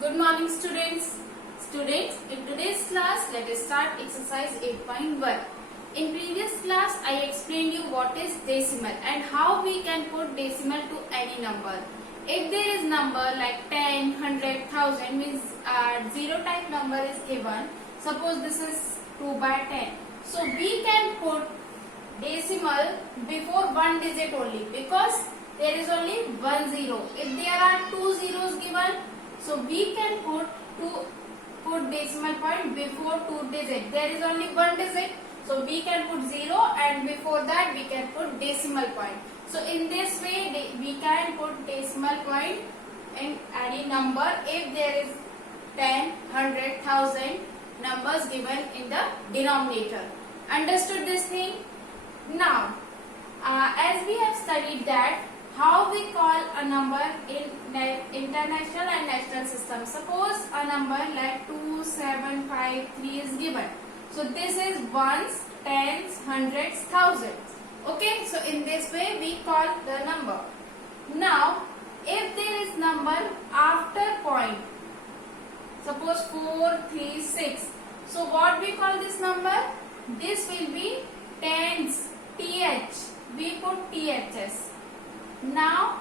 Good morning students. In today's class, let us start exercise 8.1. In previous class, I explained you what is decimal and how we can put decimal to any number. If there is number like 10, 100, 1000 means zero type number is given. Suppose this is 2 by 10. So we can put decimal before one digit only because there is only one zero. If there are two zeros given, so we can put decimal point before two digit. There is only one digit, so we can put 0 and before that we can put decimal point. So in this way we can put decimal point in any number if there is 10, 100, 1000 numbers given in the denominator. Understood this thing? Now, as we have studied that how we call a number in international and national system. Suppose a number like 2753 is given. So this is ones, tens, hundreds, thousands. Okay, so in this way we call the number. Now, if there is number after point, suppose 436. So what we call this number? This will be tens, th. We put ths. Now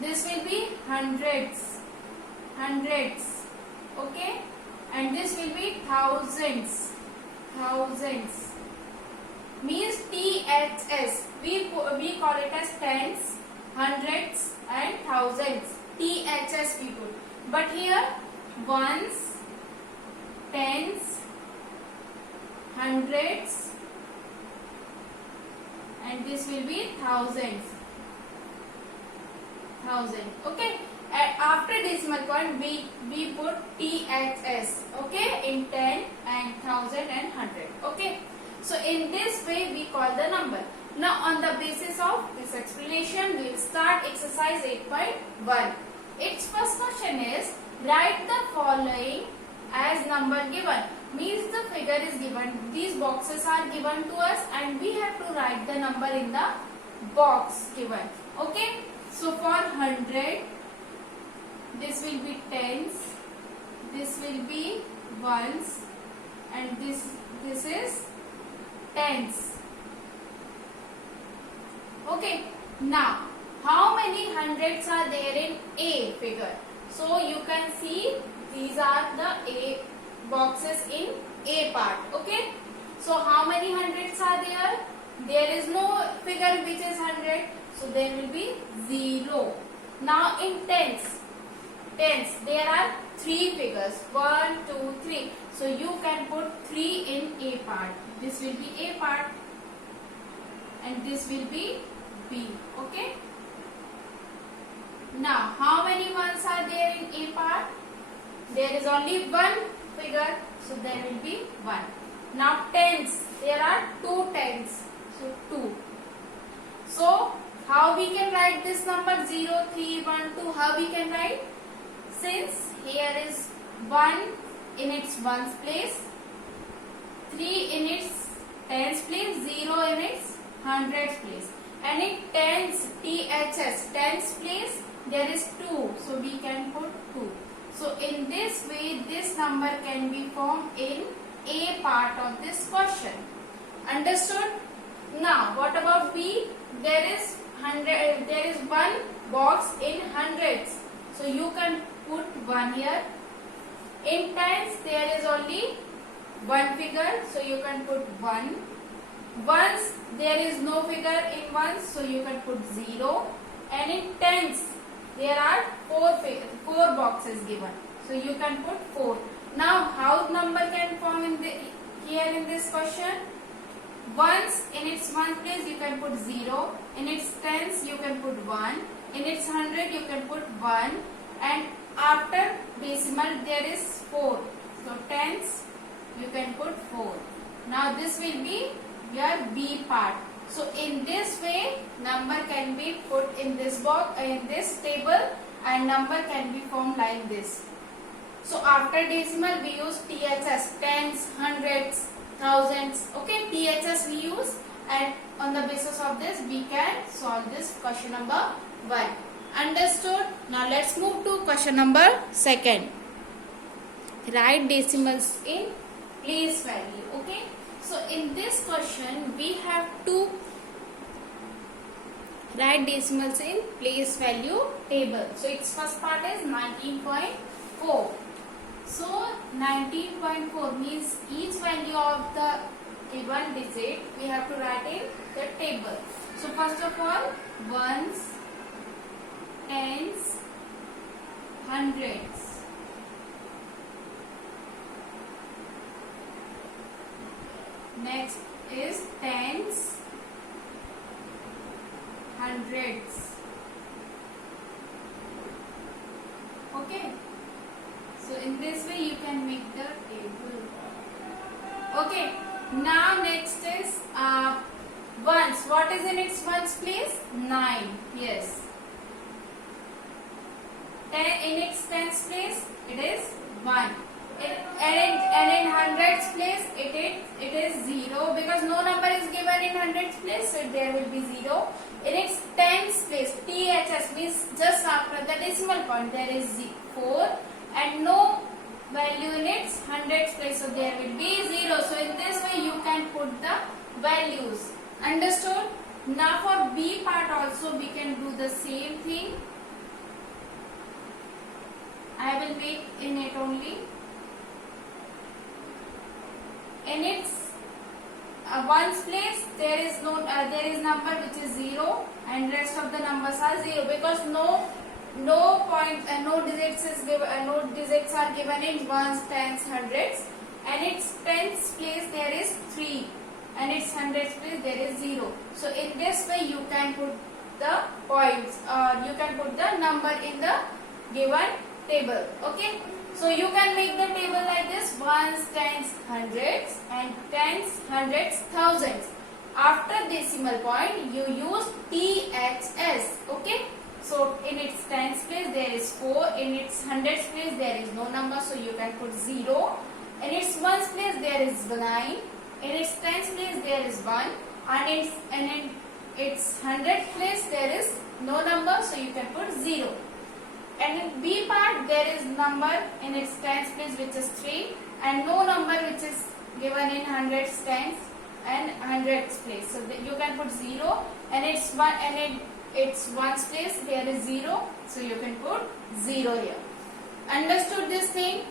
this will be hundreds, okay, and this will be thousands, means ths. We call it as tens, hundreds and thousands. Ths we put, but here ones, tens, hundreds, and this will be thousands. Okay, and after decimal point we put ths, okay, in 10 and 1000 and 100. Okay, so in this way we call the number. Now on the basis of this explanation we will start exercise 8.1. Its first question is write the following as number given. Means the figure is given, these boxes are given to us and we have to write the number in the box given. Okay, so for 100, this will be tens, this will be ones, and this is tens. Okay, now how many hundreds are there in A figure? So you can see these are the A boxes in A part. Okay, so how many hundreds are there? There is no figure which is 100. So there will be 0. Now in tens there are 3 figures, 1, 2, 3. So you can put 3 in A part. This will be A part and this will be B. Okay. Now how many ones are there in A part? There is only one figure, so there will be 1. Now tens, there are 2 tens, so 2. So how we can write this number 0, 3, 1, 2? How we can write? Since here is 1 in its ones place, 3 in its tens place, 0 in its hundreds place, and in tens, tens place there is 2, so we can put 2. So in this way this number can be formed in A part of this question. Understood? Now what about B? There is one box in hundreds, so you can put 1 here. In tens there is only one figure, so you can put 1. Ones there is no figure in ones, so you can put 0. And in tens there are 4 boxes given, so you can put 4. Now how number can form in here in this question? Ones in its one place you can put 0, in its tens you can put 1, in its hundred you can put 1, and after decimal there is 4. So tens you can put 4. Now this will be your B part. So in this way number can be put in this box, in this table, and number can be formed like this. So after decimal we use ths, tens, hundreds, thousands. Okay, ths we use, and on the basis of this we can solve this question number 1. Understood? Now let's move to question number 2. write decimals in place value. Okay, so in this question we have to write decimals in place value table. So its first part is 19.4. so 19.4 means each value of the given digit we have to write in the table. So first of all, ones, tens, hundreds. Next is tens, hundreds. Okay, so in this way you can make the table. Okay, now next is ones. What is in its ones place? 9. Yes. In its tens place it is 1. And in hundreds place it is 0 because no number is given in hundreds place, so there will be 0. In its tens place, THS means just after the decimal point, there is 4 and no value in its hundreds place, so there will be 0. So in this way you can put the values. Understood? Now for B part also we can do the same thing. I will make in it only. In its ones place there is number which is 0 and rest of the numbers are 0 because no digits are given in ones, tens, hundreds. And its tens place there is 3 and its hundreds place there is 0. So in this way you can put the points or you can put the number in the given table. Okay, so you can make the table like this: ones, tens, hundreds, and tens, hundreds, thousands. After decimal point you use THS. Okay, so in its tens place there is 4, in its hundreds place there is no number, so you can put 0. In its ones place there is 9, in its tens place there is 1, and in its hundreds place there is no number, so you can put 0. And in B part there is number in its tens place which is 3 and no number which is given in hundreds, tens and hundreds place, so you can put 0. And its ones place there is 0, so you can put 0 here. Understood this thing?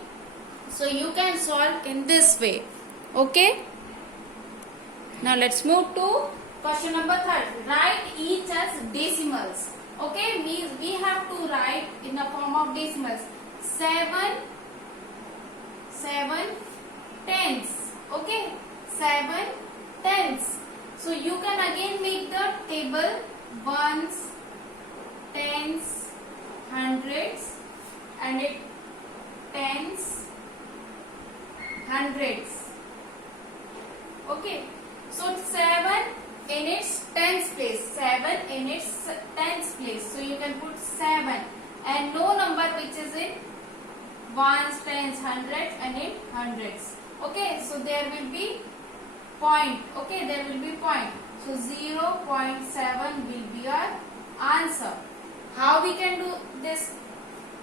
So you can solve in this way. Okay, now let's move to question number 3. Write each as decimals. Okay, means we have to write in the form of decimals. 7 tens. Okay, 7 tens. So you can again make the table: ones, tens, hundreds, and it tens, hundreds. Okay, so 7 in its tens place, 7 in its tens place, so you can put 7 and no number which is in ones, tens, hundreds and in hundreds. Okay, so there will be point. Okay, there will be point. So 0.7 will be our answer. How we can do this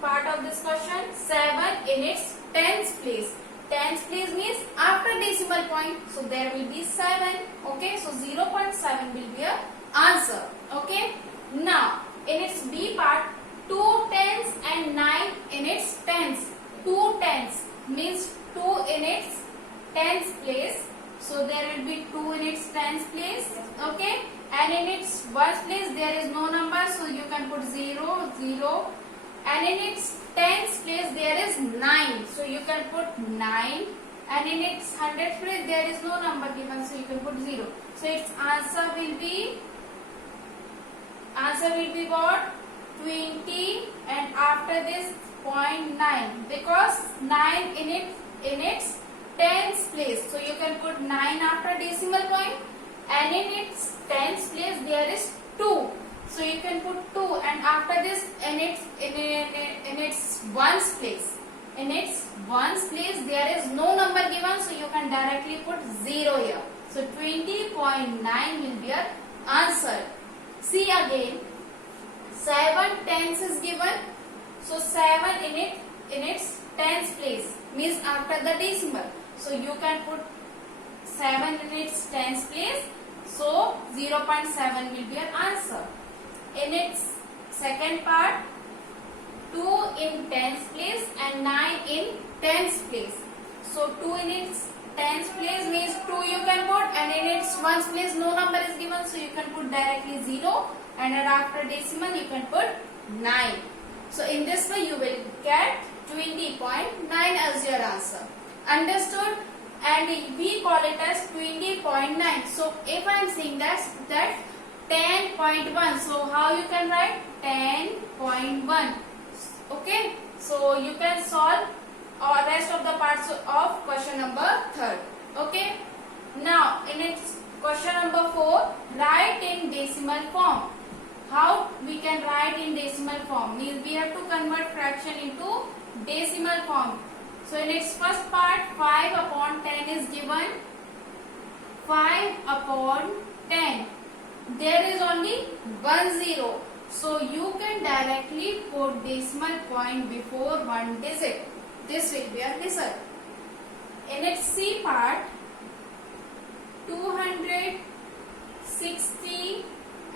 part of this question? 7 in its tens place. Tens place means after decimal point, so there will be 7. Okay, so 0.7 will be our answer. Okay, now in its B part, 2 tens and 9 in its tens. 2 tens means 2 in its tens place, so there will be 2 in its tens place. Okay, and in its ones place there is no number, so you can put 0, 0. And in its tens place there is 9, so you can put 9. And in its hundreds place there is no number given, so you can put 0. So its answer will be what? 20, and after this 0.9 because 9 in its tens place, so you can put 9 after decimal point. And in its tens place there is 2, so you can put 2, and after this in its ones place. In its ones place there is no number given, so you can directly put 0 here. So 20.9 will be your answer. See again, 7 tens is given, so 7 in its tens place. means after the decimal. So you can put 7 in its tens place. So 0.7 will be your answer. In its second part, 2 in tens place and 9 in tens place. So 2 in its tens place means 2 you can put, and in its ones place no number is given, so you can put directly 0, and after decimal you can put 9. So in this way you will get 20.9 as your answer. Understood? And we call it as 20.9. So if I am saying that 10.1, so how you can write 10.1? Okay, so you can solve rest of the parts of question number 3rd. Okay, now in its question number 4, write in decimal form. How we can write in decimal form? Means we have to convert fraction into decimal form. So in its first part, 5 upon 10 is given. 5 upon 10. There is only 1 0. So you can directly put decimal point before one digit. This will be a result. In its C part, 260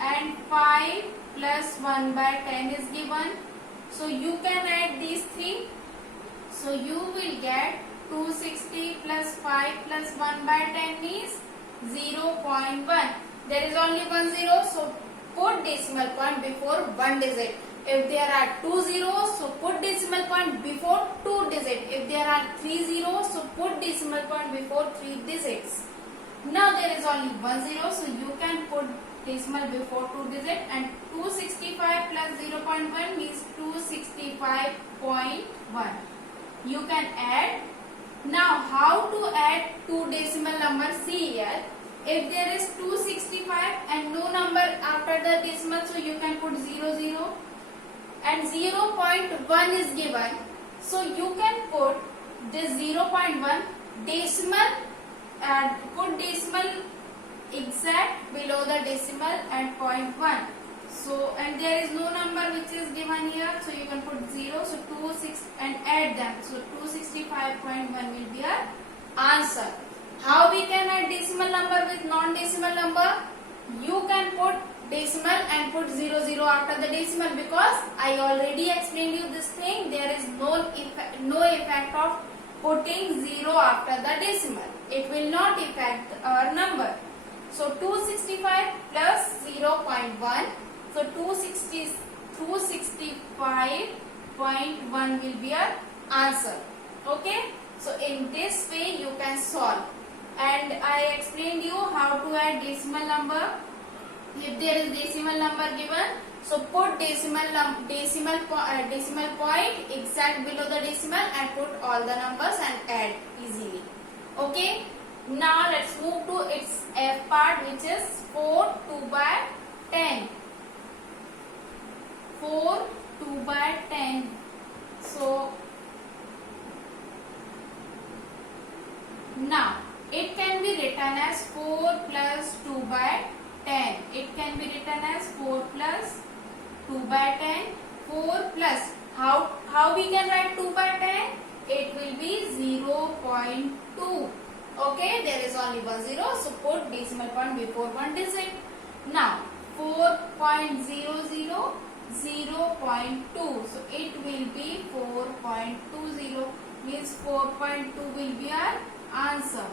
and 5 plus 1 by 10 is given. So you can add these three. So you will get 260 plus 5 plus 1 by 10 is 0.1. There is only 1 0. So put decimal point before one digit. If there are 2 zeros, so put decimal point before 2 digits. If there are 3 zeros, so put decimal point before 3 digits. Now there is only 1 0, so you can put decimal before 2 digits, and 265 plus 0.1 means 265.1. You can add. Now how to add two decimal numbers? See here. If there is 265 and no number after the decimal, so you can put 0 0. And 0.1 is given, so you can put this 0.1 decimal and put decimal exact below the decimal and 0.1. So, and there is no number which is given here, so you can put 0, so 26 and add them. So 265.1 will be our answer. How we can add decimal number with non-decimal number? You can put decimal and put 0 0 after the decimal, because I already explained you this thing. There is no effect of putting 0 after the decimal. It will not affect our number. So 265 plus 0.1. So 265.1 will be our answer. Okay. So in this way you can solve. And I explained you how to add decimal number. If there is decimal number given, so put decimal point exact below the decimal and put all the numbers and add easily. Okay. Now let's move to its F part, which is 4 2 by 10. 4 2 by 10. So now it can be written as 4 plus 2 by 10. It can be written as 4 plus 2 by 10. 4 plus, how we can write 2 by 10? It will be 0.2. Okay, there is only 1 0, so put decimal point before one digit. Now 4.00, 0.2, so it will be 4.20, means 4.2 will be our answer.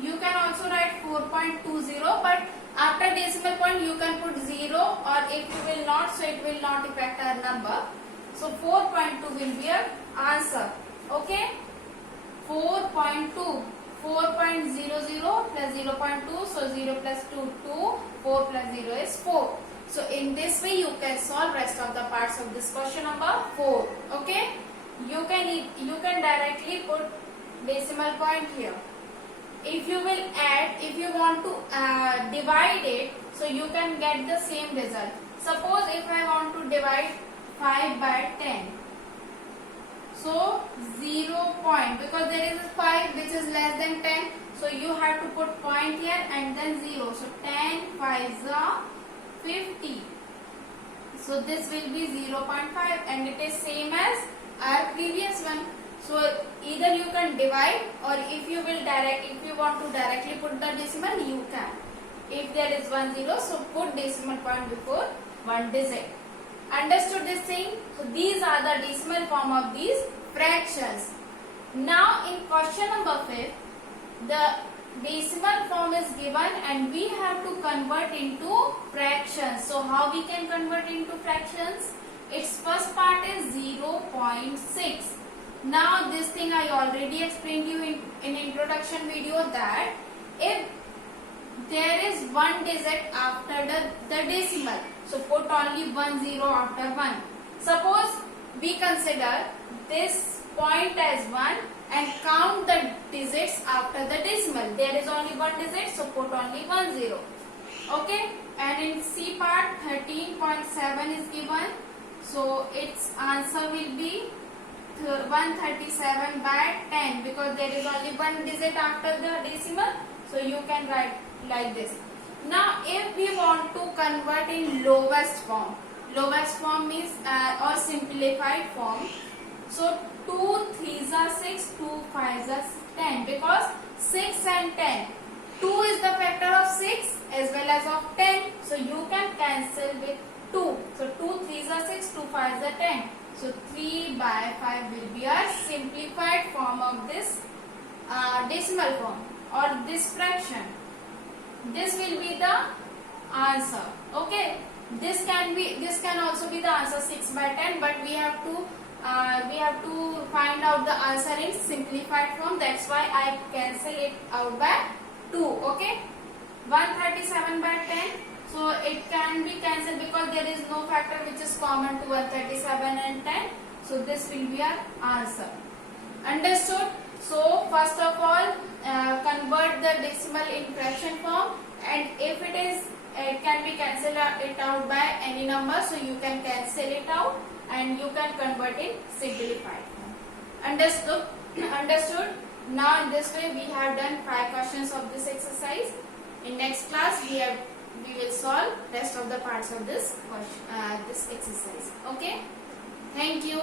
You can also write 4.20, but after decimal point you can put 0, or if you will not, so it will not affect our number. So 4.2 will be our answer. Okay. 4.2, 4.00 plus 0.2, so 0 plus 2, 2, 4 plus 0 is 4. So in this way you can solve rest of the parts of this question number 4. Okay. You can directly put decimal point here. If you will add, if you want to divide it, so you can get the same result. Suppose if I want to divide 5 by 10. So 0 point, because there is a 5 which is less than 10. So you have to put point here and then 0. So 10 5s are 50. So this will be 0.5, and it is same as our previous one. So either you can divide, or if you want to directly put the decimal, you can. If there is 1 0, so put decimal point before one digit. Understood this thing? So these are the decimal form of these fractions. Now in question number 5, the decimal form is given and we have to convert into fractions. So how we can convert into fractions? Its first part is 0.6. Now this thing I already explained you in introduction video, that if there is one digit after the decimal, so put only 1 0 after 1. Suppose we consider this point as 1 and count the digits after the decimal. There is only one digit, so put only 1 0. Okay, and in C part 13.7 is given, so its answer will be 137 by 10, because there is only one digit after the decimal, so you can write like this. Now if we want to convert in lowest form means or simplified form, so 2 3s are 6, 2 5s are 10, because 6 and 10, 2 is the factor of 6 as well as of 10, so you can cancel with 2. So 2 3s are 6, 2 5s are 10. So 3 by 5 will be a simplified form of this decimal form or this fraction. This will be the answer. Okay, this can also be the answer 6 by 10, but we have to find out the answer in simplified form. That's why I cancel it out by 2. Okay, 137 by 10. So it can be cancelled because there is no factor which is common to 137 and 10. So this will be our answer. Understood? So first of all, convert the decimal in fraction form, and if it can be cancelled it out by any number, so you can cancel it out and you can convert in simplified form. Understood? Understood? Now in this way we have done 5 questions of this exercise. In next class we will solve rest of the parts of this exercise. Okay? Thank you.